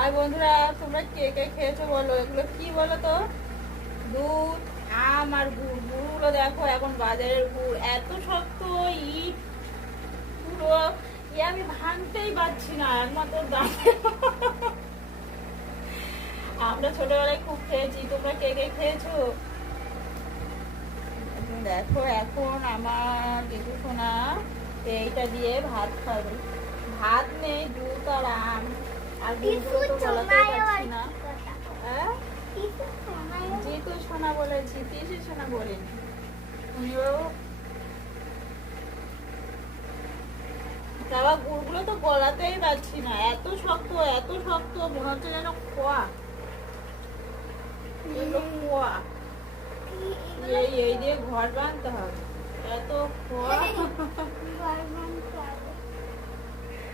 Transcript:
আর বন্ধুরা, তোমরা কে কে খেয়েছো বলো? এগুলো কি বলো তো? দুধ, আম আর গুড়। গুড়গুলো দেখো, এখন বাজারের গুড় এত শক্ত, ইট পুরো আমি ভাঙতেই পারছি না, একমাত্র দাঁড়িয়ে। আমরা ছোটবেলায় খুব খেয়েছি, তোমরা কে কে খেয়েছো? দেখো, এখন আমার দিদু সোনা এইটা দিয়ে ভাত খাবে। ভাত নেই, দুধ আর আম আর গুড়গুলো তো গলাতেই পারছি না। হ্যাঁ, জিতু সোনা বলেছি, পিসি সোনা বলিনি। তুমিও তারপর গুড়গুলো তো গলাতেই পারছি না, এত শক্ত এত শক্ত, মনে হচ্ছে যেন খোয়া। এগুলো খোয়া, এই এই দিয়ে ঘর বাঁধতে হবে, এত খোয়া।